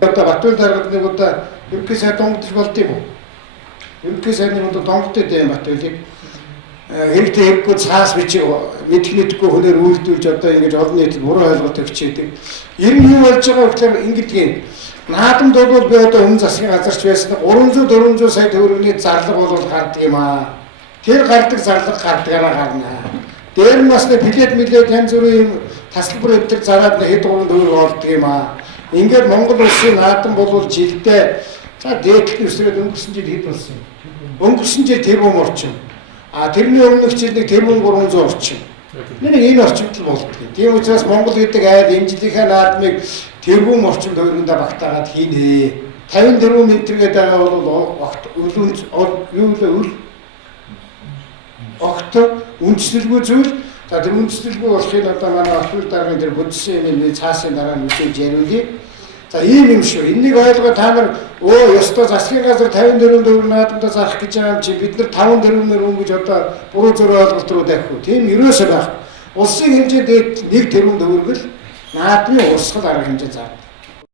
Одоо Батбаяр даргад нэг удаа ерөнхий сайд донгодж болд юм уу? Ерөнхий сайдны одоо донгодтой юм Батбаяр. Хэрэгтэй хэрэггүй цаас бичиг мэдхнэдэггүй хөлөөр үйлдүүлж одоо ингэж олон нийтэд буруу ойлголт өгчээдэг. Ер нь юу болж байгаа гэхээр ингэдгийг наадамд бол би одоо өмнө засгийн газарч байсан 300-400 сая төгрөгийн зарлага бол гардаг юм аа. Тэр гардаг зарлага гардагаараа гарна. Дээр нь бас билет янз бүрийн юм тасалбар өвтөр зараад хэд гурван төгрөг олдог юм аа. Ингээд Монгол улсын наадам бол жилдээ за дээдлэх өсрөөд өнгөрсөн жил хэд болсон юм? Өнгөрсөн жил тэрбум орчим. Тэрний өмнөх жил нэг тэрбум 300 орчим. Нэг энэ орчимд л болдог. Тийм учраас Монгол гэдэг айл энэ жилийнхээ наадмыг тэрбум орчим төгрөгөндөө багтаагаад хийнэ. 54 метргээд байгаа бол огт үндэслэлгүй зүйл. За тэр үндэслэлгүй болохыг одоо манай Батбаяр даргын тэр бүдсэн юм цаасын дараа нь үсэж яриулъя. За ийм юм шүү. Энийг ойлгоо та нар ёстой засгийн газар 54 төгрөг наадамдаа зарах гэж байгаа юм чи бид нар 5 тэрбумээр өнгөж одоо буруу зураг ойлголт руу давих уу? Тийм ерөөсөө байх. Улсын хэмжээнд нэг тэрбум төгрөг л наадмын урсгал арга хэмжээ зардаг.